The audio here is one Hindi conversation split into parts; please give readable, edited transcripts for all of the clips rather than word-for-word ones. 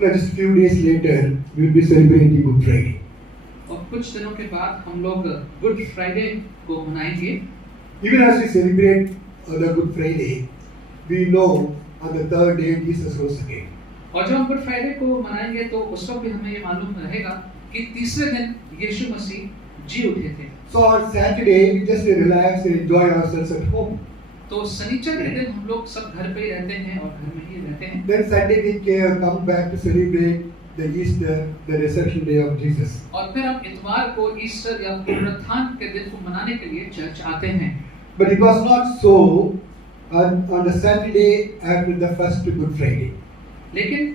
Just a few days later, we will be celebrating Good Friday. और कुछ दिनों के बाद हम लोग गुड फ्राइडे को मनाएंगे। Even as we celebrate the Good Friday, we know on the third day Jesus rose again. और जब हम गुड फ्राइडे को मनाएंगे तो उस वक्त भी हमें ये मालूम रहेगा कि तीसरे दिन यीशु मसीह जी उठे थे। So on Saturday, we just relax and enjoy ourselves at home. तो शनिचर के दिन हम लोग सब घर पे ही रहते हैं और घर में ही रहते हैं। Then Sunday we can come back to celebrate the Easter, the resurrection day of Jesus. और फिर हम इतवार को ईस्टर या पुनरुत्थान के दिन को मनाने के लिए चर्च आते हैं। But it was not so on the Saturday after the first Good Friday. लेकिन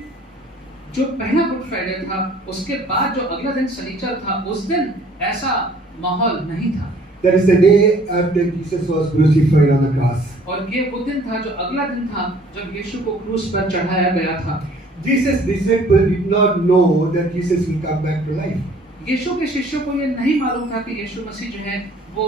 जो पहला गुड फ्राइडे था उसके बाद जो अगला दिन शनिचर था उस दिन ऐसा माहौल नहीं था। That is the day after Jesus was crucified on the cross. और ये वो दिन था जो अगला दिन था जब यीशु को क्रूस पर चढ़ाया गया था। Jesus' disciples did not know that Jesus will come back to life. यीशु के शिष्यों को ये नहीं मालूम था कि यीशु मसीह जो है वो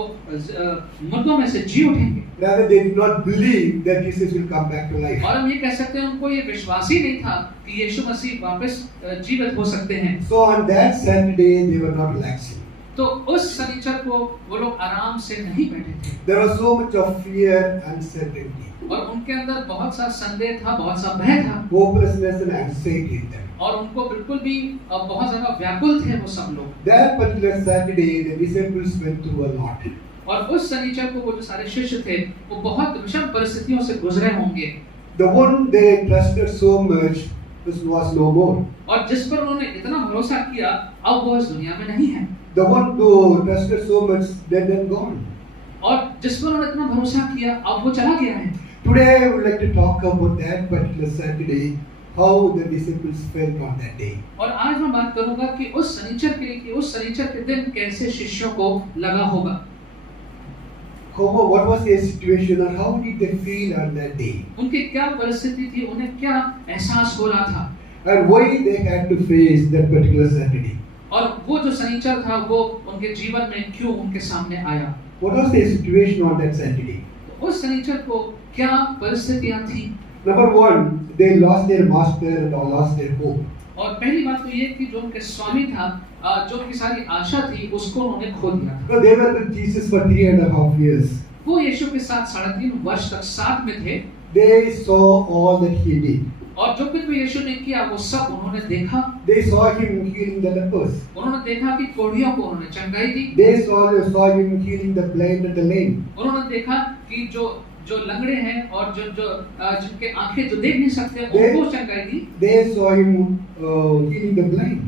मुर्दों में से जी उठेंगे। Rather, they did not believe that Jesus will come back to life. और हम ये कह सकते हैं उनको ये विश्वास ही नहीं था कि यीशु मसीह वापस जीवित हो सकते हैं। So on that Saturday, they were not relaxing. तो उस शनिचर को वो लोग आराम से नहीं बैठे थे। There was so much of fear, uncertainty, और उनके अंदर बहुत सा संदेह था, बहुत सा भय था, hopelessness and anxiety in them. और उनको बिल्कुल भी बहुत ज्यादा व्याकुल थे वो सब लोग। That particular Saturday, the disciples went through a lot. और उस शनिचर को वो जो सारे शिष्य थे वो बहुत विषम परिस्थितियों से गुजरे होंगे। The one they trusted so much was no more. और जिस पर उन्होंने इतना भरोसा किया अब वो इस दुनिया में नहीं है। The one who trusted so much dead and gone. और जिस पर उन्होंने इतना भरोसा किया अब वो चला गया है। Today I would like to talk about that particular Saturday, how the disciples felt on that day. और आज मैं बात करूंगा कि उस शनिचर के दिन कैसे शिष्यों को लगा होगा। What was their situation and how did they feel on that day? उनकी क्या परिस्थिति थी, उन्हें क्या एहसास हो रहा था, And why they had to face that particular Saturday? और वो जो शनिचर था वो उनके जीवन में क्यों उनके सामने आया। What was their situation on that Saturday? उस शनिचर को क्या परिस्थितियां थी। Number one, they lost their master and lost their hope. और पहली बात तो ये कि जो उनके स्वामी था, जो उनकी सारी आशा थी उसको उन्होंने खो दिया। Because they were with Jesus for 3.5 years. वो यीशु के साथ 3.5 वर्ष तक साथ में थे। They saw all that he did. और जो कुछ भी यीशु ने किया वो सब उन्होंने देखा। They saw him healing the lepers. उन्होंने देखा कि कोढ़ियों को उन्होंने चंगाई दी। They saw him healing the blind and the lame. उन्होंने देखा कि जो लंगड़े हैं और जिनके आंखें जो देख नहीं सकते उनको चंगाई दी। They saw him healing the blind.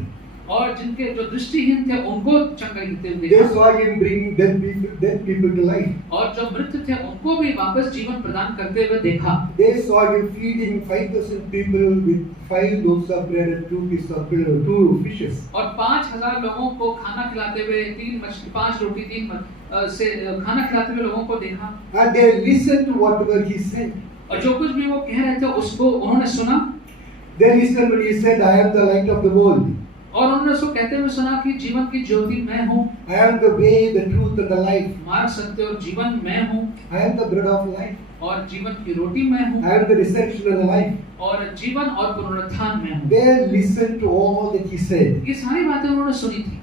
और जिनके जो दृष्टिहीन थे उनको चंगाई देते हुए They देखा। saw him bring dead people to life. और जो मृत थे उनको भी वापस जीवन प्रदान करते हुए देखा। They saw him feeding 5,000 people with 5 loaves of bread and 2 pieces of bread, 2 fishes. और 5,000 लोगों को खाना खिलाते हुए 3 मछली 5 रोटी 3 से खाना खिलाते हुए लोगों को देखा। And they listened to whatever he said. और जो कुछ भी वो कह रहे थे उसको उन्होंने सुना। They listened when he said, "I am the light of the world. और उन्होंने उसको कहते हुए सुना कि जीवन की ज्योति मैं हूँ। I am the way, the truth and the life. मार्ग सत्य और जीवन मैं हूँ। I am the bread of life. और जीवन की रोटी मैं हूँ। I am the resurrection and the life." और जीवन और पुनरुत्थान मैं हूँ। They listened to all that he said. ये सारी बातें उन्होंने सुनी थी।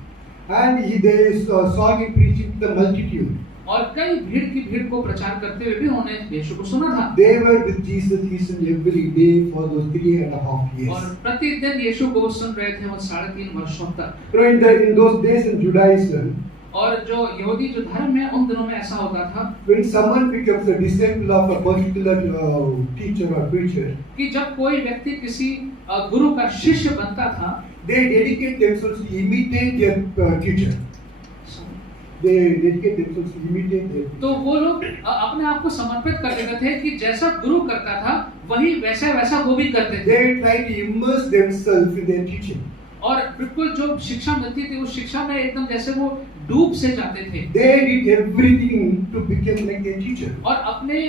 And they saw him preaching to the multitude. और कई भीड़ को प्रचार करते हुए भी उन्होंने यीशु को सुना था। They were with Jesus each and every day for those 3.5 years. और प्रतिदिन यीशु को सुन रहे थे वो 3.5 वर्षों तक। In those days in Judaism, और जो यहूदी जो धर्म है उन दिनों में ऐसा होता था when someone becomes a disciple of a particular teacher or preacher, कि जब कोई व्यक्ति किसी गुरु का शिष्य बनता था, they dedicate themselves to imitate their teacher. They dedicate themselves to imitate their teacher. तो वो लोग अपने आप को समर्पित कर देते थे कि जैसा गुरु करता था वही वैसा वो भी करते थे। They try to immerse themselves in their teaching. और बिल्कुल जो शिक्षा मिलती थी उस शिक्षा में एकदम जैसे वो डूब से जाते थे। They did everything to become like their teacher. और अपने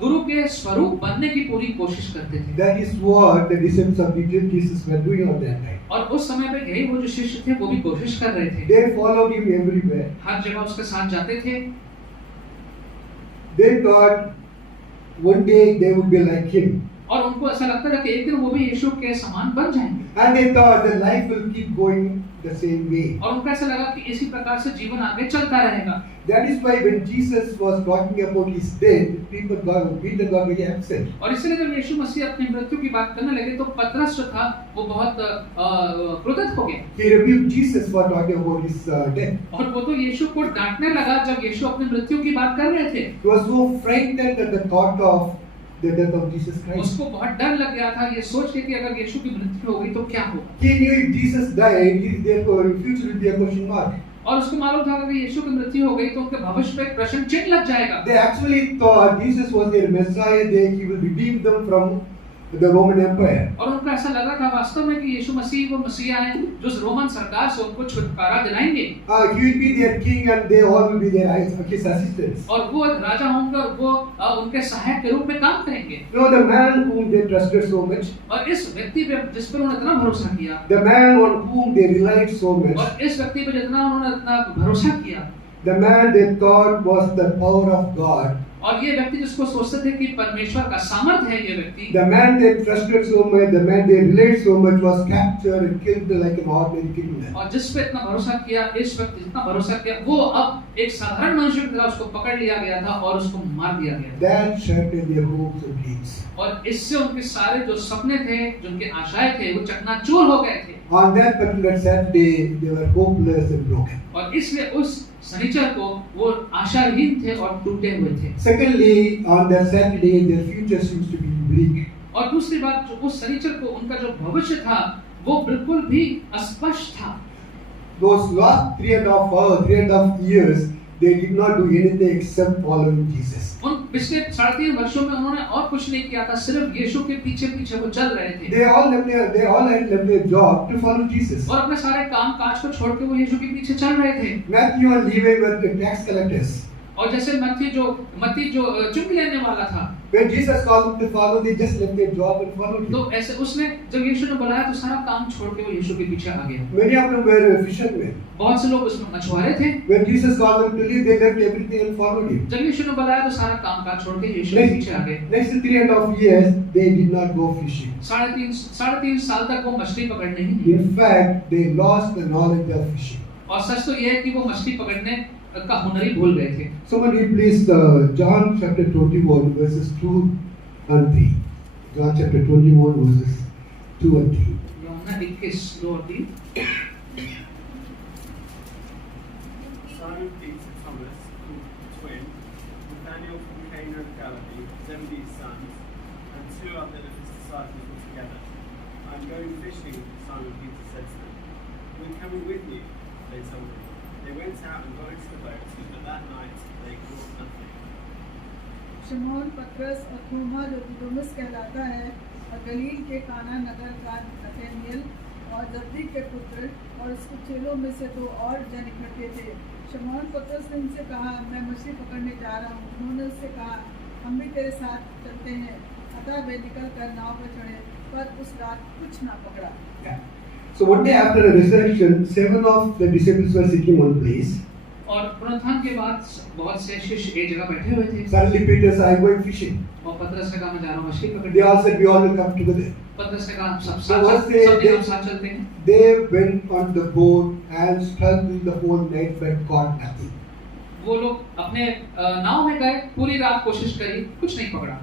गुरु के स्वरूप बनने की पूरी कोशिश करते थे। That is what the disciples of Jesus were doing at that time. और उस समय पे यही वो जो शिष्य थे वो भी कोशिश कर रहे थे। They followed him everywhere. हर जगह उसके साथ जाते थे। They thought one day they would be like him. और उनको ऐसा लगता था कि एक दिन वो भी यीशु के समान बन जाएंगे, And they thought that life will keep going the same way. और उनको ऐसा लगा कि इसी प्रकार से जीवन आगे चलता रहेगा। That is why when Jesus was talking about his death, Peter got very upset. और इसलिए जब यीशु मसीह अपनी मृत्यु की बात करने लगे तो पतरस जो था वो बहुत क्रोधित हो गया, He rebuked Jesus for talking about his death. और वो तो यीशु को डांटने लगा जब यीशु अपनी मृत्यु की बात कर रहे थे। He was so frightened at the thought of the death of Jesus Christ. उसको बहुत डर लग गया था ये सोच के कि अगर यीशु की मृत्यु हो गई तो क्या होगा, He knew if Jesus died, therefore in future will be a question mark. और उसको मालूम था कि यीशु की मृत्यु हो गई तो उनके भविष्य पे एक प्रश्न चिन्ह लग जाएगा। They actually thought Jesus was their Messiah, he will redeem them from the Roman Empire. और उनको ऐसा लगा था वास्तव में कि यीशु मसीह वो मसीहा है जो उस रोमन सरकार से उनको छुटकारा दिलाएंगे, He will be their king and they all will be their his assistants. और वो एक राजा होंगे और वो उनके सहायक के रूप में काम करेंगे। You know, the man whom they trusted so much, और इस व्यक्ति पे जिस पर उन्होंने इतना भरोसा किया, the man on whom they relied so much, और इस व्यक्ति पे जितना उन्होंने इतना भरोसा किया, the man they thought was the power of God, और ये व्यक्ति जिसको सोचते थे कि परमेश्वर का सामर्थ है, ये व्यक्ति the man they trusted so much, the man they relied so much was captured and killed like an ordinary criminal. और जिस पे इतना भरोसा किया, इस व्यक्ति जितना भरोसा किया, वो अब एक साधारण मनुष्य की तरह उसको पकड़ लिया गया था और उसको मार दिया गया। That shattered their hopes and dreams. और इससे उनके सारे जो सपने थे, जो उनके आशाएं थे, वो चकनाचूर हो गए थे। On that particular Saturday, they were hopeless and broken. और इसलिए उस शनिचर को वो आशाहीन थे और टूटे हुए थे। Secondly, on that Saturday, their future seems to be bleak. और दूसरी बात, जो उस शनिचर को उनका जो भविष्य था वो बिल्कुल भी अस्पष्ट था। Those last 3.5 years, they did not do anything except following Jesus. उन पिछले 3.5 वर्षों में उन्होंने और कुछ नहीं किया था, सिर्फ यीशु के पीछे पीछे वो चल रहे थे। They all had left their job to follow Jesus. और अपने सारे काम काज को छोड़ के वो यीशु के पीछे चल रहे थे। Matthew and Levi were the tax collectors. और जैसे मत्ती जो चुंगी लेने वाला था, When Jesus called them to follow, they just left their job and followed तो him. ऐसे उसने जब यीशु ने बुलाया तो सारा काम छोड़ के वो यीशु के पीछे आ गया। Many of them were fishermen. बहुत से लोग उसमें मछुआरे थे। When Jesus called them to leave, they left everything and followed him. जब यीशु ने बुलाया तो सारा काम काज छोड़ के यीशु के पीछे आ गए। Next 3.5 years, they did not go fishing. 3.5 साल तक वो मछली पकड़ने ही नहीं। In fact, they lost the knowledge of fishing. और सच तो ये है कि वो मछली पकड़ने का हुनर ही भूल गए थे। Someone read please John chapter 21 verses 2 and 3. John chapter 21 verses 2 and 3. यूहन्ना 21:2-3। Simon Peter, Thomas, called twin, Nathanael from Cana of Galilee, Zebedee's sons, and 2 other of his disciples were together. "I am going fishing," Simon Peter said to them. "Will you come with me?" they told him. They went out and got into the boat, but that night they caught nothing. शमौन पतरस और थोमा जो दिदुमुस कहलाता है और गलील के काना नगर का नतनएल और जब्दी के पुत्र और उसके चेलों में से 2 और जन इकट्ठे थे। शमौन पतरस ने उनसे कहा, मैं मछली पकड़ने जा रहा हूँ। उन्होंने उससे कहा, हम भी तेरे साथ चलते हैं। अतः वे निकल कर नाव पर चढ़े, पर उस रात कुछ ना पकड़ा। So one day after the resurrection, 7 of the disciples were sitting one place. और पुनरुत्थान के बाद बहुत से शिष्य एक जगह बैठे हुए थे। Suddenly Peter said, "I'm going fishing." और पतरस ने कहा, मैं जा रहा हूँ मछली They पकड़ने। all said, "We all will come together." पतरस ने कहा, हम सब So once they- साथ चलते हैं। They went on the boat and struggled the whole night but caught nothing. वो लोग अपने नाव में गए, पूरी रात कोशिश करी, कुछ नहीं पकड़ा।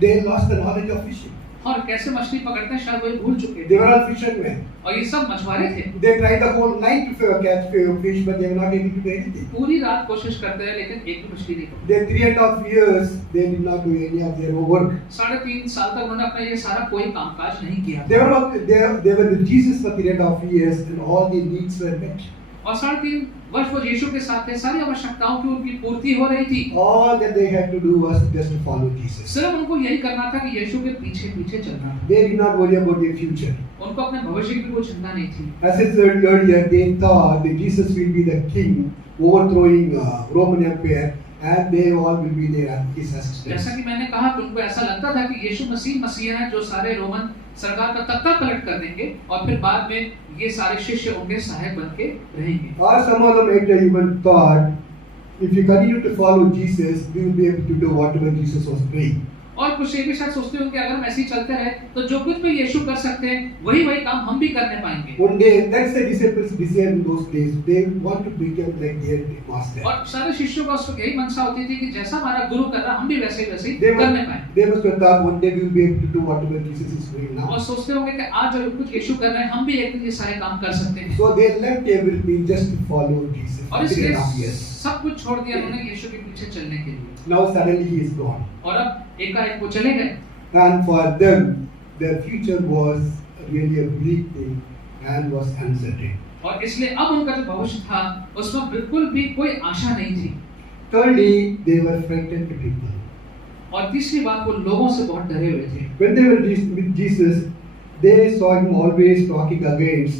They lost the knowledge of fishing. और कैसे मछली पकड़ते हैं शायद वही भूल चुके They थे। were all fishermen. और ये सब मछुआरे थे। They tried the whole night to catch fish, but they were not able to do anything. पूरी रात कोशिश करते रहे लेकिन एक भी मछली नहीं पकड़ी। They 3.5 years, they did not do any of their work. 3.5 साल तक उन्होंने अपना ये सारा कोई कामकाज नहीं किया। They were with Jesus for 3.5 years, and all their needs were met. और 3.5 वर्ष वो यीशु के साथ थे, सारी आवश्यकताओं की उनकी पूर्ति हो रही थी। All that they had to do was just to follow Jesus. सिर्फ उनको यही करना था कि यीशु के पीछे पीछे चलना था। They did not worry about their future. उनको अपने भविष्य की कोई चिंता नहीं थी। As I said earlier, they thought that Jesus will be the king overthrowing Roman Empire, and they all will be their his assistants. जैसा कि मैंने कहा कि उनको ऐसा लगता था कि यीशु मसीह है जो सारे रोमन सरकार का तख्ता पलट कर देंगे और फिर बाद में ये सारे शिष्य उनके सहायक बन के रहेंगे। Or some of them might have even thought, if you continue to follow Jesus, we will be able to do whatever Jesus was doing. और कुछ ये भी शायद सोचते होंगे अगर हम ऐसे ही चलते रहे तो जो कुछ भी यीशु कर सकते हैं वही काम हम भी करने पाएंगे। One day, that's the disciples' desire in those days. They want to become like their master. और सारे शिष्यों का उस वक्त यही मनसा होती थी कि जैसा हमारा गुरु कर रहा हम भी वैसे ही They करने पाए। must have thought one day we will be able to do whatever Jesus is doing now. और सोचते होंगे कि आज जो कुछ यीशु कर रहे हैं हम भी एक दिन ये सारे काम कर सकते हैं। So they left everything just to follow Jesus. और for इसलिए 3.5 years. सब कुछ छोड़ दिया उन्होंने यीशु के पीछे चलने के लिए। Now suddenly he is gone. और अब एकाएक वो चले गए। And for them, their future was really a bleak thing and was uncertain. और इसलिए अब उनका जो भविष्य था उसमें बिल्कुल भी कोई आशा नहीं थी। Thirdly, they were frightened people. और तीसरी बात वो लोगों से बहुत डरे हुए थे। When they were with Jesus, they saw him always talking against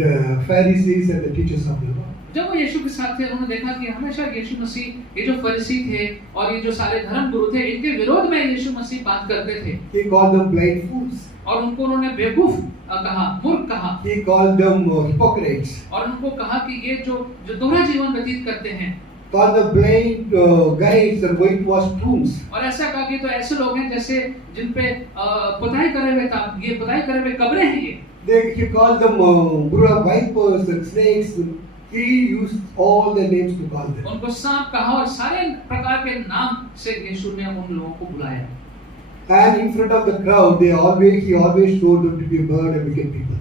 the Pharisees and the teachers of the law. जब वो यीशु के साथ थे उन्होंने देखा कि हमेशा यीशु मसीह ये जो फरीसी थे और ये जो सारे धर्म गुरु थे इनके विरोध में यीशु मसीह बात करते थे। He called them blind fools. और उनको उन्होंने बेवकूफ कहा, मूर्ख कहा। He called them hypocrites. और उनको कहा कि ये जो दोहरा जीवन व्यतीत करते हैं। Called the blind guides and whitewashed tombs. और ऐसा कहा कि तो ऐसे लोग हैं जैसे जिन पे पुताई करे हुए था, ये पुताई करे हुए कब्रें हैं ये। He called them brood of vipers and snakes. He used all the names to call them. उनको सांप कहा और सारे प्रकार के नाम से यीशु ने उन लोगों को बुलाया। And in front of the crowd, he always showed them to be bird and wicked people.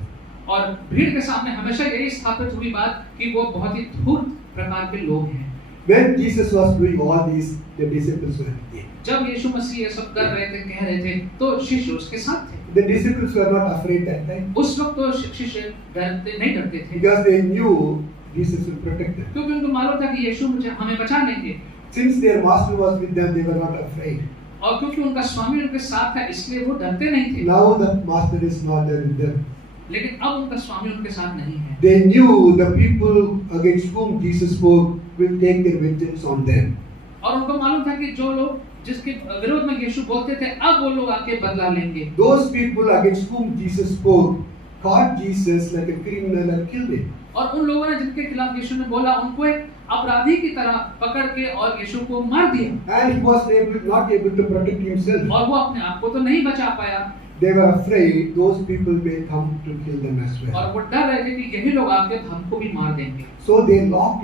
और भीड़ के सामने हमेशा यही स्थापित हुई बात कि वो बहुत ही धूर्त प्रकार के लोग हैं। When Jesus was doing all these, the disciples were there. जब यीशु मसीह ये सब कर रहे थे, कह रहे थे, तो शिष्य उसके साथ थे। The disciples were not afraid that time उस वक्त तो शिष्य नहीं डरते थे, because they knew Jesus will protect them. क्योंकि उनको मालूम था कि यीशु हमें बचा लेंगे। Since their master was with them, they were not afraid. और क्योंकि उनका स्वामी उनके साथ था, इसलिए वो डरते नहीं थे। Now that master is not there with them. लेकिन अब उनका स्वामी उनके साथ नहीं है। They knew the people against whom Jesus spoke will take their vengeance on them. और उनको मालूम था कि जो लोग जिसके विरोध में यीशु बोलते थे, अब वो लोग आके बदला लेंगे। Those people against whom Jesus spoke caught Jesus like a criminal and killed him. और उन लोगों ने जिनके खिलाफ यीशु ने बोला, उनको एक अपराधी की तरह पकड़ के और यीशु को मार दिया। And he was not able to protect himself. और वो अपने आप को तो नहीं बचा पाया। They were afraid those people may come to kill them as well. और वो डर रहे थे कि यही लोग आके हमको भी मार देंगे। So they locked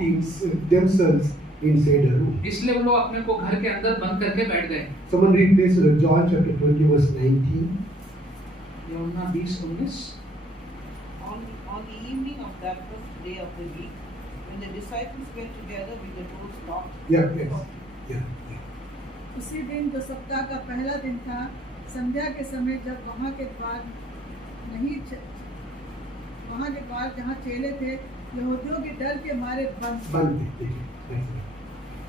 themselves inside a room. इसलिए वो लोग अपने को घर के अंदर बंद करके बैठ गए। Someone read this John chapter 20 verse 19. यूहन्ना 20:19। On the evening of that first day of the week, when the disciples were together with the doors locked. Yeah. उसी दिन जो सप्ताह का पहला दिन था, संध्या के समय जब वहाँ के द्वार जहाँ चेले थे, यहूदियों के डर के मारे बंद थे।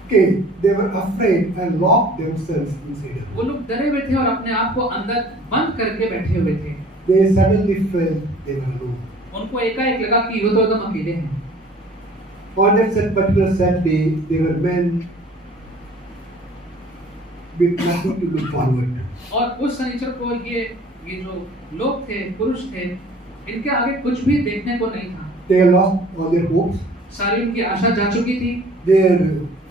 Okay, they were afraid and locked themselves inside a room. वो लोग डरे हुए थे और अपने आप को अंदर बंद करके बैठे हुए थे। They suddenly felt they were alone. उनको एकाएक लगा कि ये तो एकदम अकेले हैं। On that particular Saturday, they were men with nothing to look forward to. और उस शनिचर को ये जो लोग थे, पुरुष थे, इनके आगे कुछ भी देखने को नहीं था। They lost all their hopes. सारी उनकी आशा जा चुकी थी। Their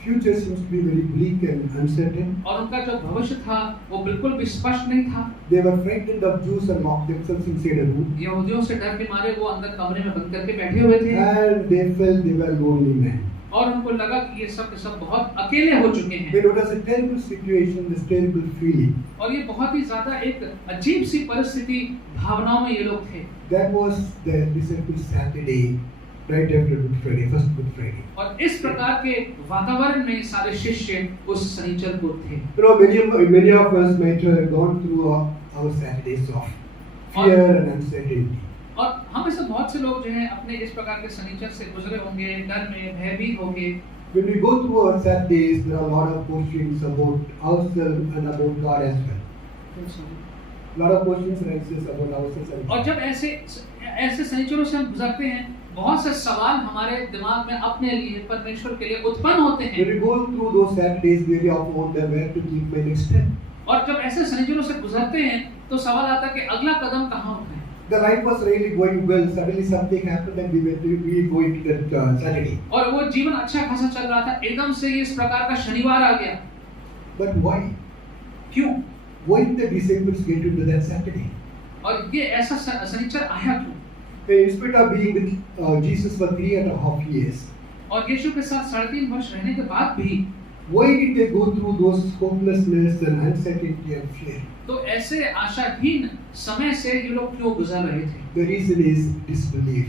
future seems to be very bleak and uncertain. और उनका जो भविष्य था वो बिल्कुल भी स्पष्ट नहीं था। They were frightened of Jews and locked themselves inside a room. यहूदियों से डर के मारे वो अंदर कमरे में बंद करके बैठे हुए थे। And they felt they were lonely men. और उनको लगा कि ये सब बहुत अकेले हो चुके हैं। It was a terrible situation, this terrible feeling. और ये बहुत ही ज्यादा एक अजीब सी परिस्थिति, भावनाओं में ये लोग थे। That was the disciples' Saturday, right after Good Friday, first Good Friday. और इस प्रकार के वातावरण में सारे शिष्य उस शनिचर को थे। You know, many of us might have gone through our Saturdays of fear and uncertainty. और हम में से बहुत से लोग जो हैं अपने इस प्रकार के शनिचर से गुजरे होंगे, डर में भयभीत होंगे। When we go through our Saturdays, there are a lot of questions about ourselves and about God as well. A lot of questions and answers about ourselves. और जब ऐसे शनिचरों से हम गुजरते हैं, बहुत से सवाल हमारे दिमाग में अपने लिए, परमेश्वर के लिए उत्पन्न होते हैं। When we go through those Saturdays, we often wonder where to keep my next step. और जब ऐसे शनिचरों से गुजरते हैं, तो सवाल आता है कि अगला कदम कहाँ उठाएं? The life was really going well. Suddenly something happened and we go into that Saturday. और वो जीवन अच्छा खासा चल रहा था, एकदम से इस प्रकार का शनिवार आ गया। But why? क्यों? why did the disciples get into that Saturday? और ये ऐसा शनिचर आया क्यों? In spite of being with Jesus for 3.5 years, और यीशु के साथ 3.5 वर्ष रहने के बाद भी why did they go through those hopelessness and uncertainty and fear? तो ऐसे आशाहीन समय से ये लोग क्यों गुजर रहे थे? The reason is disbelief.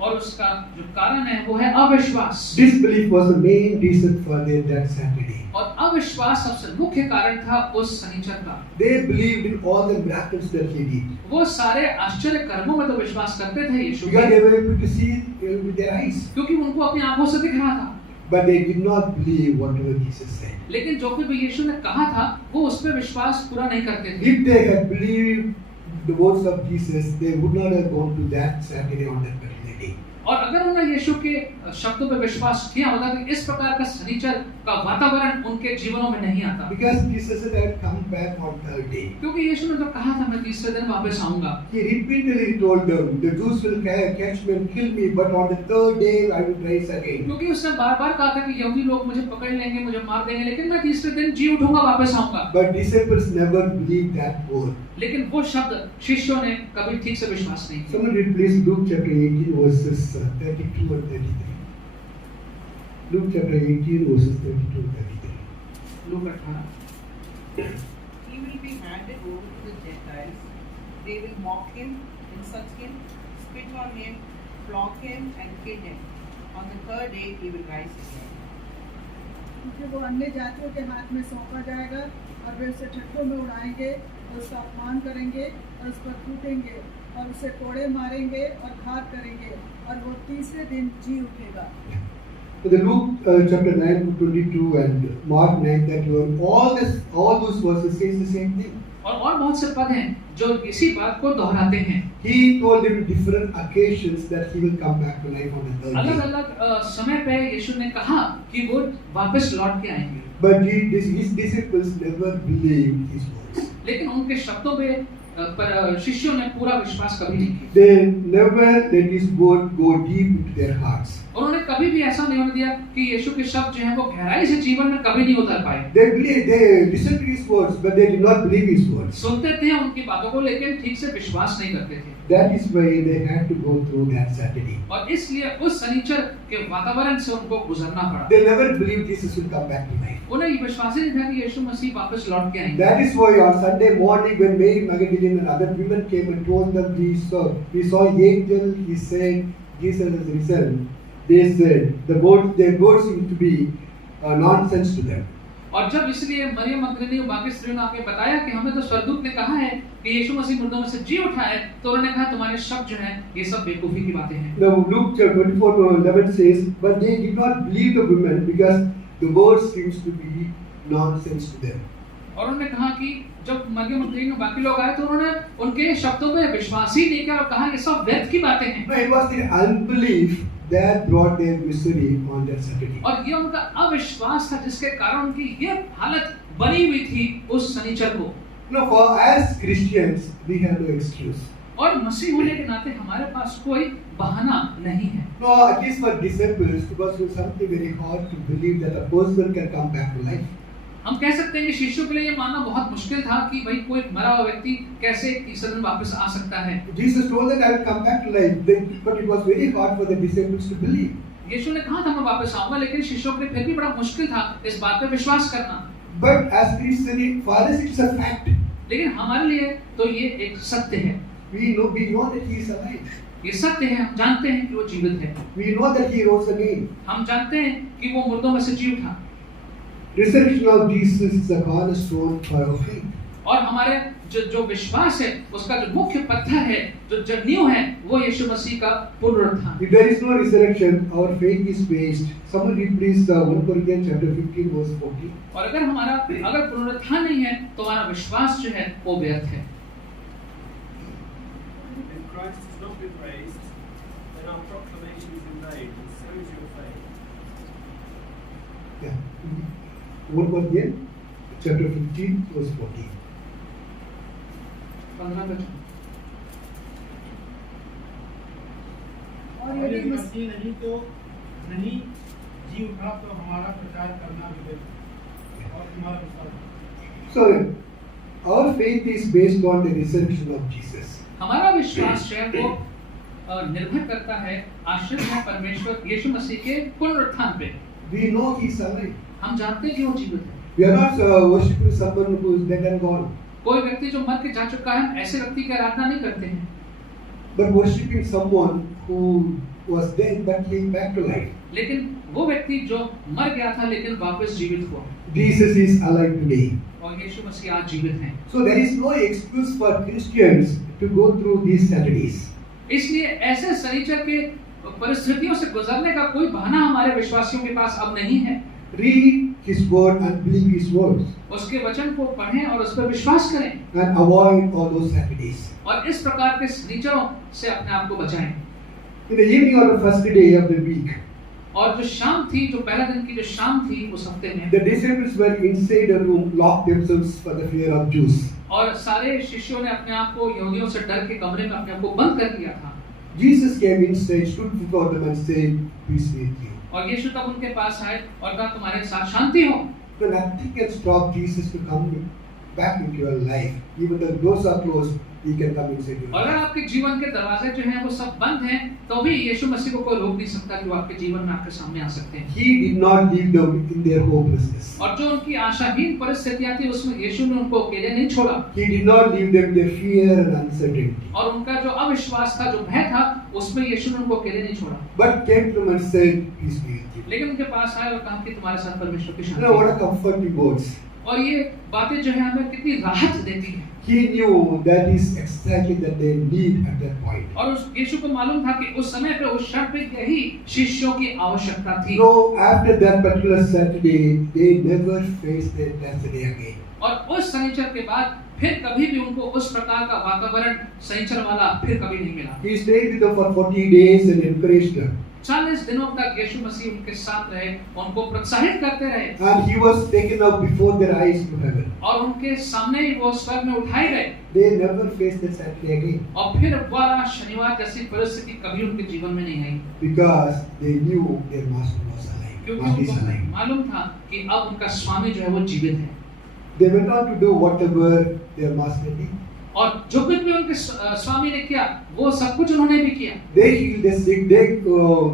और उसका जो कारण है वो है अविश्वास। Disbelief was the main reason for that Saturday. और अविश्वास सबसे मुख्य कारण था उस शनिचर का। They believed in all the miracles that he did. वो सारे आश्चर्य कर्मों में तो विश्वास करते थे यीशु Because के, they were able to see it with their eyes. क्योंकि उनको अपनी आंखों से दिख रहा था। But they did not believe whatever Jesus said. लेकिन जो कुछ भी यीशु ने कहा था वो उस पर विश्वास पूरा नहीं करते थे। If they had believed the words of Jesus, they would not have gone to that Saturday on that particular day. और अगर उन्होंने यीशु के शब्दों पर विश्वास किया होता तो इस प्रकार का शनिचर का वातावरण उनके जीवनों में नहीं आता। Because Jesus had come back on third day. क्योंकि यीशु ने तो कहा था मैं तीसरे दिन वापस आऊंगा। He repeatedly told them, the Jews will catch me and kill me, but on the third day I will rise again. क्योंकि उसने बार-बार कहा था कि यहूदी लोग मुझे पकड़ लेंगे, मुझे मार देंगे, लेकिन मैं तीसरे दिन जी उठूंगा, वापस आऊंगा। But disciples never believed that word. लेकिन वो शब्द शिष्यों ने कभी ठीक से विश्वास नहीं किया। Someone read please Luke chapter 18 verses 32 and 33. Luke chapter 18 verses 32 and 33. Luka 18। He will be handed over to the Gentiles. They will mock him, insult him, spit on him, flog him, and kill him. On the third day he will rise again. क्योंकि वो अन्य जातियों के हाथ में सौंपा जाएगा और वे उसे ठट्ठों में उड़ाएंगे और उसका अपमान करेंगे और उस पर कूटेंगे और उसे कोड़े मारेंगे और घात करेंगे और वो तीसरे दिन जी उठेगा। The Luke chapter 9 to 22 and Mark 9:31, all those verses says the same thing. और बहुत से पद हैं जो इसी बात को दोहराते हैं। He told them different occasions that he will come back to life on the third day. अलग-अलग समय पे यीशु ने कहा कि वो वापस लौट के आएंगे। But his disciples never believed his words. लेकिन उनके शब्दों पे पर शिष्यों ने पूरा विश्वास कभी नहीं किया। They never let his word go deep into their hearts. उन्होंने कभी भी ऐसा नहीं होने दिया कि यीशु के शब्द जो हैं वो गहराई से जीवन में कभी नहीं उतर पाए। They listened to his words, but they did not believe his words. सुनते थे उनकी बातों को लेकिन ठीक से विश्वास नहीं करते थे। That is why they had to go through that Saturday. और इसलिए उस शनिचर के वातावरण से उनको गुजरना पड़ा। They never believed Jesus will come back to life. उन्हें ये विश्वास ही नहीं था कि यीशु मसीह वापस लौट के आएंगे। That is why on Sunday morning when Mary Magdalene and other women came and told them we saw an angel, he said Jesus has risen. They said their words seemed to be nonsense to them. और जब इसलिए मरियम मगदलीनी और बाकी स्त्रियों ने आके बताया कि हमें तो स्वर्गदूत ने कहा है कि यीशु मसीह मुर्दों में से जी उठा है, तो उन्होंने कहा तुम्हारे शब्द जो हैं ये सब बेवकूफी की बातें हैं। Now Luke chapter 24:11 says, but they did not believe the women because the word seems to be nonsense to them. और उन्होंने कहा कि जब मरियम मगदलीनी और बाकी लोग आए तो उन्होंने उनके शब्दों पे विश्वास ही नहीं किया और कहा ये सब व्यर्थ की बातें हैं। No, it was their unbelief that brought their misery on that Saturday. और ये उनका अविश्वास था जिसके कारण उनकी ये हालत बनी हुई थी उस शनिचर को। No, for as Christians we have no excuse. और मसीह होने के नाते हमारे पास कोई बहाना नहीं है। No, at least for disciples it was something very hard to believe that a person can come back to life. हम कह सकते हैं कि शिष्यों के लिए ये मानना बहुत मुश्किल था कि भाई कोई मरा हुआ व्यक्ति कैसे तीसरे दिन वापस आ सकता है। Jesus told that I will come back to life, but it was very hard for the disciples to believe. यीशु ने कहा था मैं वापस आऊंगा, लेकिन शिष्यों के लिए फिर भी बड़ा मुश्किल था इस बात पे विश्वास करना। But as Christians, for us it is a fact. लेकिन हमारे लिए तो ये एक सत्य है। We know that he is alive. ये सत्य है, हम जानते हैं कि वो जीवित है। We know that he rose again. हम जानते हैं कि वो मुर्दों में से जी उठा। Resurrection of Jesus is the cornerstone for our faith. और हमारे जो विश्वास है उसका जो मुख्य पत्थर है, जो नींव है, वो यीशु मसीह का पुनरुत्थान। If there is no resurrection, our faith is waste. Someone read please 1 Corinthians chapter 15 verse 14. और अगर पुनरुत्थान नहीं है तो हमारा विश्वास जो है वो व्यर्थ है। If Christ has not been raised, then our proclamation is in vain, and so is your faith. Yeah. 1 Corinthians chapter 15 verse 14. 15 का और यदि यदि मसीह नहीं जी उठा तो हमारा प्रचार करना व्यर्थ और तुम्हारा विश्वास। So our faith is based on the resurrection of Jesus. हमारा विश्वास जो है वो निर्भर करता है आश्रित है परमेश्वर यीशु मसीह के पुनरुत्थान पे। We know He is alive. हम जानते हैं कि वो जीवित है। We are not worshiping someone who is dead and gone, कोई व्यक्ति जो मर के जा चुका है, हम ऐसे व्यक्ति की आराधना नहीं करते हैं, but worshiping someone who was dead but came back to life. लेकिन वो व्यक्ति जो मर गया था लेकिन वापस जीवित हुआ, Jesus is alive today. और यीशु मसीह आज जीवित हैं। So there is no excuse for Christians to go through these Saturdays. इसलिए ऐसे शनिचर के परिस्थितियों से गुजरने का कोई बहाना हमारे विश्वासियों के पास अब नहीं है। Read His word and believe His words, उसके वचन को पढ़ें और उस पर विश्वास करें and avoid all those Saturdays. और इस प्रकार के शनिचरों से अपने आप को बचाएं। In the evening of the first day of the week, और जो शाम थी, जो पहला दिन की जो शाम थी उस हफ्ते में, the disciples were inside a room, locked themselves for the fear of Jews. और सारे शिष्यों ने अपने आप को यहूदियों से डर के कमरे में अपने आप को बंद कर लिया था। Jesus came inside, stood before them and said, "Peace be with you." और यीशु तब उनके पास आए और कहा तुम्हारे साथ शांति हो। So nothing can stop Jesus to come back into your life. Even the doors are closed, He can come inside your और अगर life. आपके जीवन के दरवाजे जो हैं वो सब बंद हैं, तो भी यीशु मसीह को कोई रोक नहीं सकता कि वो आपके जीवन में आपके सामने आ सकते हैं। He did not leave them in their hopelessness. और जो उनकी आशाहीन परिस्थितियां थी उसमें यीशु ने उनको अकेले नहीं छोड़ा, He did not leave them in their fear and uncertainty, और उनका जो अविश्वास था, जो भय था, उसमें यीशु ने उनको अकेले नहीं छोड़ा, but came to them and said, "Peace be with you." लेकिन उनके पास आए और कहा कि तुम्हारे साथ परमेश्वर की You know what Shanti. a comforting words. और ये बातें जो है हमें कितनी राहत देती हैं। He knew that is exactly that they need at that point. और उस यीशु को मालूम था कि उस समय पे, उस क्षण पे यही शिष्यों की आवश्यकता थी। So after that particular Saturday, they never faced that Saturday again. और उस शनिचर के बाद फिर कभी भी उनको उस प्रकार का वातावरण शनिचर वाला फिर कभी नहीं मिला। He stayed with them for 40 days and encouraged them. 40 दिनों तक यीशु मसीह उनके साथ रहे, उनको प्रोत्साहित करते रहे, And He was taken up before their eyes to heaven. और उनके सामने ही वो स्वर्ग में उठाए गए। They never faced that Saturday again और फिर वाला शनिवार जैसी परिस्थिति कभी उनके जीवन में नहीं आई, because they knew their master was alive. क्योंकि Master is उनको alive. मालूम था कि अब उनका स्वामी जो है वो जीवित है। They went on to do whatever their master did. और जो कुछ भी उनके स्वामी ने किया वो सब कुछ उन्होंने भी किया। They healed the sick, they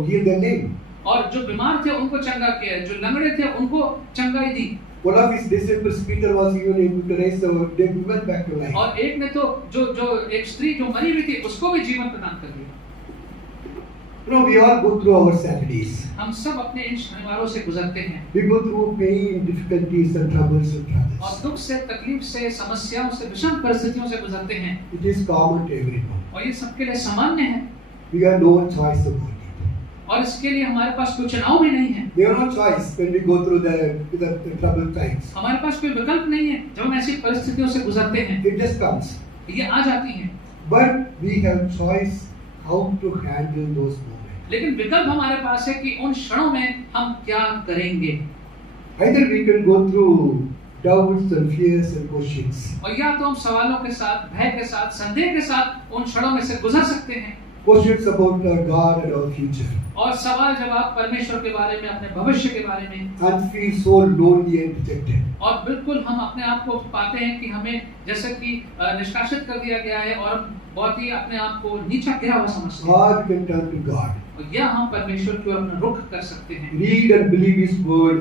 healed the lame. और जो बीमार थे उनको चंगा किया, जो लंगड़े थे उनको चंगाई दी। One of his disciples, Peter, was even able to raise the dead woman back to life. और एक ने तो जो एक स्त्री जो मरी हुई थी उसको भी जीवन प्रदान कर दिया। You know, we all go through our Saturdays. हम सब अपने इन शनिवारों से गुजरते हैं, We go through pain, difficulties, and troubles and और troubles. दुख से, तकलीफ से, समस्याओं से, विषम परिस्थितियों से गुजरते हैं, It is common to everyone. और ये सबके लिए सामान्य है। We have no choice about it. और इसके लिए हमारे पास कोई चुनाव भी नहीं है। We have no choice when we go through the troubled times. हमारे पास कोई विकल्प नहीं है जब हम ऐसी परिस्थितियों से गुजरते हैं, It just comes. ये आ जाती हैं। But we have choice how to handle those moments. लेकिन विकल्प हमारे पास है कि उन क्षणों में हम क्या करेंगे। Either we can go through doubts and fears and questions. और या तो हम सवालों के साथ, भय के साथ, संदेह के साथ उन क्षणों में से गुजर सकते हैं, Questions about our God and our future. और सवाल जवाब परमेश्वर के बारे में, अपने भविष्य के बारे में, And feel so lonely and rejected. और बिल्कुल हम अपने आप को पाते हैं कि हमें जैसे कि निष्कासित कर दिया गया है और बहुत ही अपने आप को नीचा गिरा हुआ समझते हैं। Or we can turn to God. और या हम परमेश्वर की ओर अपना रुख कर सकते हैं Read and believe His word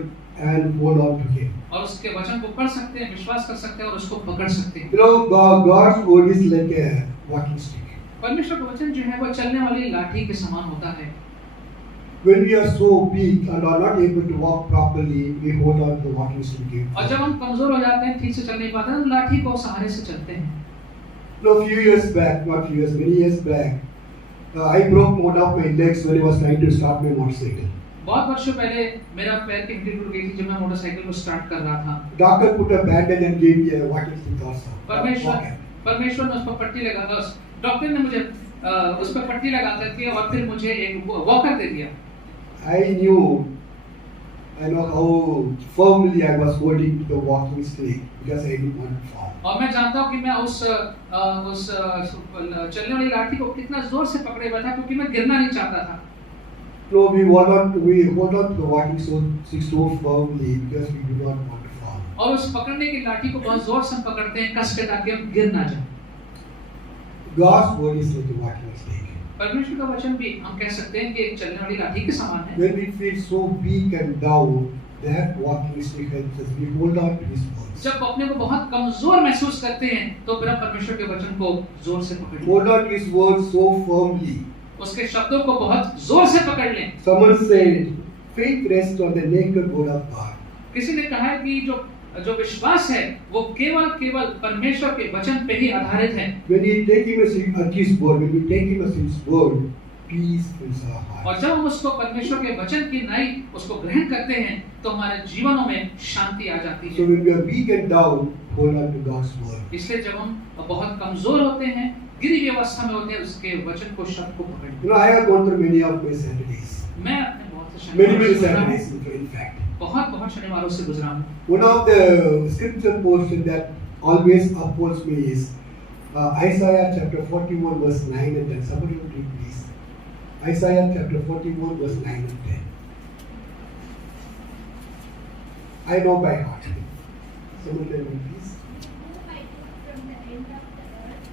and hold on to Him. और उसके वचन को पढ़ सकते हैं, विश्वास कर सकते हैं और उसको पकड़ सकते हैं। You know, God's word is like a walking stick. परमेश्वर का वचन जो है वो चलने वाली लाठी के समान होता है। When we are so weak and are not able to walk properly, we hold on to the walking stick. और जब हम कमजोर हो जाते हैं, ठीक से चल नहीं पाते हैं, तो लाठी को सहारे से चलते हैं। You know, few years back, not few years, many years back, I broke one of my legs when I was trying to start my motorcycle. बहुत वर्षों पहले मेरा पैर की हड्डी टूट गई थी जब मैं मोटरसाइकिल को स्टार्ट कर रहा था। Doctor put a bandage and gave me a walking stick also. परमेश्वर ने उस पर पट्टी लगा, डॉक्टर ने मुझे उस पर पट्टी लगा करके और फिर मुझे एक वॉकर दे दिया। I know how firmly I was holding to the walking stick because I didn't want to fall. और मैं जानता हूँ कि मैं उस चलने वाली लाठी को कितना जोर से पकड़े हुआ था क्योंकि मैं गिरना नहीं चाहता था। So we hold on to the walking stick so firmly because we do not want to fall. और उस पकड़ने की लाठी को बहुत जोर से हम पकड़ते हैं, कस के, ताकि हम गिर ना जाए। God's word is like a walking stick. परमेश्वर का वचन भी हम कह सकते हैं कि एक चलने वाली लाठी के समान है। When we feel so weak and down, that walking stick helps us. We hold on to His words. जब अपने को बहुत कमजोर महसूस करते हैं तो फिर हम परमेश्वर के वचन को जोर से पकड़ लें, Hold on to His words so firmly. उसके शब्दों को बहुत जोर से पकड़ लें। Someone said, faith rests on the naked word of God. किसी ने कहा है कि जो विश्वास है वो केवल परमेश्वर के वचन पे ही आधारित है। When we take Him as His word, when we take Him as His word, peace fills our heart. और जब हम उसको परमेश्वर के वचन की नाई उसको ग्रहण करते हैं तो हमारे जीवनों में शांति आ जाती So है। when we are weak and down, hold on to God's word. इसलिए जब हम बहुत कमजोर होते हैं, गिरी हुई अवस्था में होते हैं, उसके वचन को, शब्द को पकड़ लें। You know, I have gone through many of my Saturdays. मैं अपने बहुत से Many शनिवारों से गुजरा हूं। Saturdays, in fact. बहुत शनिवारों से गुजरा हूं। One of the scripture portion that always upholds me is Isaiah chapter 41 verse 9 and 10. Somebody will read please. Isaiah chapter 41 verse 9 and 10. I know by heart. Someone tell me please. Whom I took from the end of the earth,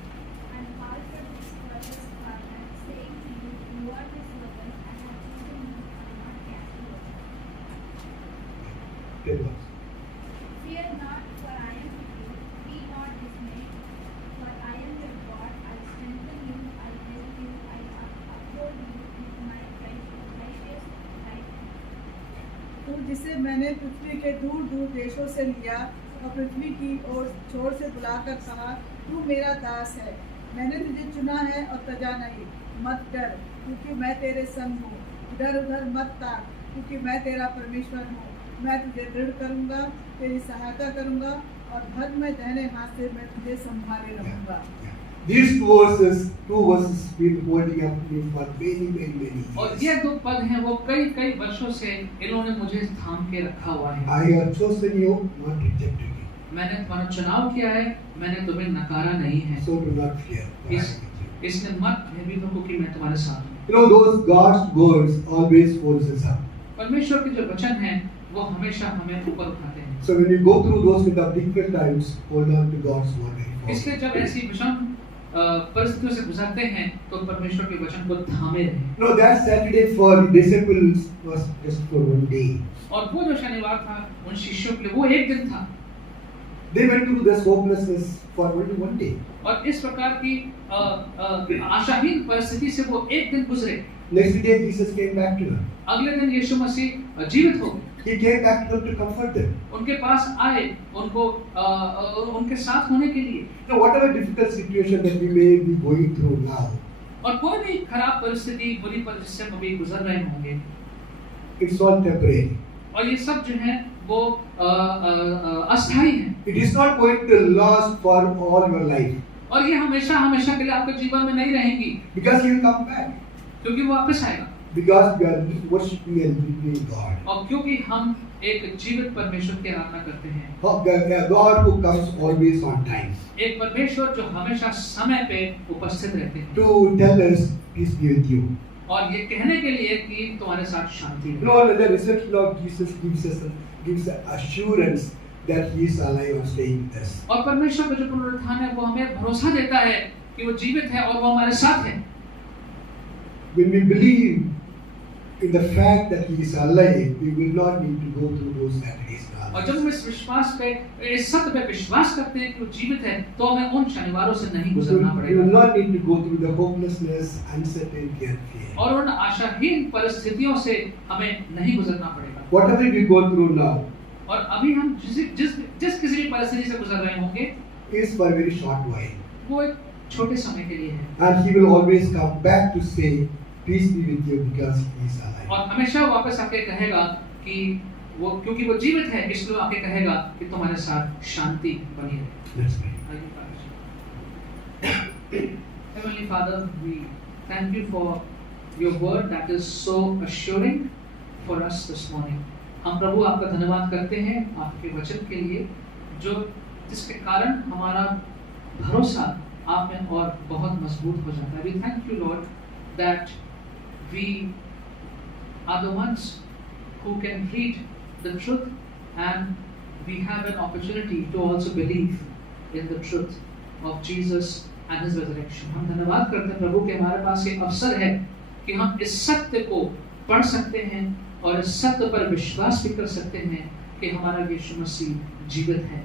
and called from his father's father, saying to you, you are my servant, and I have chosen you, and not cast you away. Tell us. Fear not, for I am with you. Be not dismayed, for I am your God. I strengthen you, I help you, I uphold you with my righteous right hand. तू जिसे मैंने पृथ्वी के दूर दूर देशों से लिया और पृथ्वी की ओर छोर से बुलाकर कहा, तू मेरा दास है, मैंने तुझे चुना है और तजा नहीं। मत डर, क्योंकि मैं तेरे संग हूँ। इधर उधर मत ताक, क्योंकि मैं तेरा परमेश्वर हूँ। मैं तुझे दृढ़ करूँगा, तेरी सहायता करूँगा, और भद्र में दाहिने हाथ से मैं तुझे संभाले रहूँगा। These two verses been holding up me for many और years. ये दो पद हैं वो कई वर्षों से इन्होंने मुझे थाम के रखा हुआ है। I have chosen you, not rejected you. मैंने तुम्हारा चुनाव किया है, मैंने तुम्हें नकारा नहीं है। So do not fear. I am इस with you. इसने मत भयभीत हो, क्योंकि मैं तुम्हारे साथ हूँ। You know, those God's words always holds us up. परमेश्वर के जो वचन हैं वो हमेशा हमें ऊपर उठाते हैं। So when we go through those kind of difficult times, hold on to God's word very firmly. इसलिए जब ऐसी विषम परिस्थितियों से गुजरते हैं तो परमेश्वर के वचन को थामे रहें। No, that Saturday for the disciples was just for one day. और वो जो शनिवार था उन शिष्यों के लिए वो एक दिन था। They went through this hopelessness for only one day. और इस प्रकार की आशाहीन परिस्थिति से वो एक दिन गुजरे। Next day Jesus came back to them. अगले दिन यीशु मसीह जीवित हो गए। He came back to them to comfort them. उनके पास आए, उनको उनके साथ होने के लिए। Now, whatever difficult situation that we may be going through now, और कोई भी खराब परिस्थिति, बुरी परिस्थिति से कभी गुजर रहे होंगे, it's all temporary. और ये सब जो है वो अस्थायी है। It is not going to last for all your life और ये हमेशा के लिए आपके जीवन में नहीं रहेंगी, because He will come back. क्योंकि वो वापस आएगा। Because we are worshiping and believing God. और क्योंकि हम एक जीवित परमेश्वर की आराधना करते हैं, A God who comes always on time एक परमेश्वर जो हमेशा समय पे उपस्थित रहते हैं to tell us, peace be with you. और ये कहने के लिए कि तुम्हारे साथ शांति You है। know, the resurrection of Jesus gives assurance that He is alive and staying with us. और परमेश्वर का जो पुनरुत्थान है वो हमें भरोसा देता है कि वो जीवित है और वो हमारे साथ है। When we believe in the fact that He is alive, we will not need to go through those Saturdays. और जब हम इस विश्वास पे, इस सत्य पे विश्वास करते हैं कि वो जीवित है, तो हमें उन शनिवारों से नहीं गुजरना We पड़ेगा will not need to go through the hopelessness, uncertainty and fear. और उन आशाहीन परिस्थितियों से हमें नहीं गुजरना पड़ेगा। Whatever we go through now और अभी हम जिस किसी भी परिस्थिति से गुजर रहे होंगे is for a very short while. वो एक छोटे समय के लिए है, And He will always come back to say, peace be with you because He is alive. और हमेशा वापस आके कहेगा कि वो, क्योंकि वो जीवित है, इसलिए आके कहेगा कि तुम्हारे साथ शांति बनी रहे। Let's pray. Heavenly Father, we thank you for your word that is so assuring for us this morning. हम प्रभु आपका धन्यवाद करते हैं आपके वचन के लिए, जो जिसके कारण हमारा भरोसा आप में और बहुत मजबूत हो जाता है। We thank you, Lord, that we are the ones who can read the truth and we have an opportunity to also believe in the truth of Jesus and his resurrection. हम धन्यवाद करते हैं प्रभु के हमारे पास ये अवसर है कि हम इस सत्य को पढ़ सकते हैं और इस सत्य पर विश्वास भी कर सकते हैं कि हमारा यीशु मसीह जीवित है.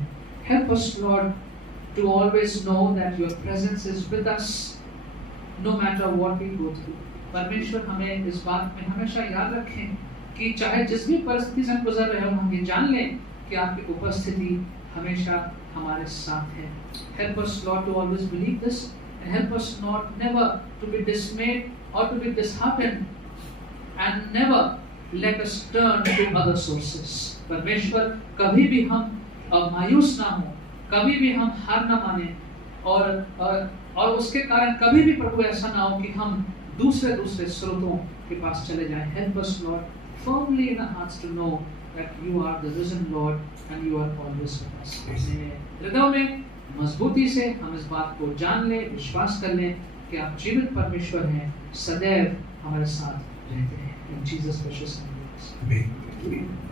Help us, Lord, to always know that your presence is with us no matter what we go through. परमेश्वर हमें इस बात में हमेशा याद रखें कि चाहे जिस भी परिस्थिति से हम गुजर रहे हो, हम ये जान लें कि आपकी उपस्थिति हमेशा हमारे साथ है. Help us, Lord, to always believe this, and help us not never to be dismayed or to be disheartened, and never let us turn to other sources. परमेश्वर कभी भी हम मायूस ना हो, कभी भी हम हार ना माने, और उसके कारण कभी भी प्रभु ऐसा ना हो कि हम दूसरे स्रोतों के पास चले जाएं. Help us, Lord, firmly in our hearts to know that you are the risen Lord and you are always with us. हृदयों में मजबूती से हम इस बात को जान लें, विश्वास कर लें कि आप जीवित परमेश्वर हैं, सदैव हमारे साथ रहते हैं. In Jesus' precious name. Amen.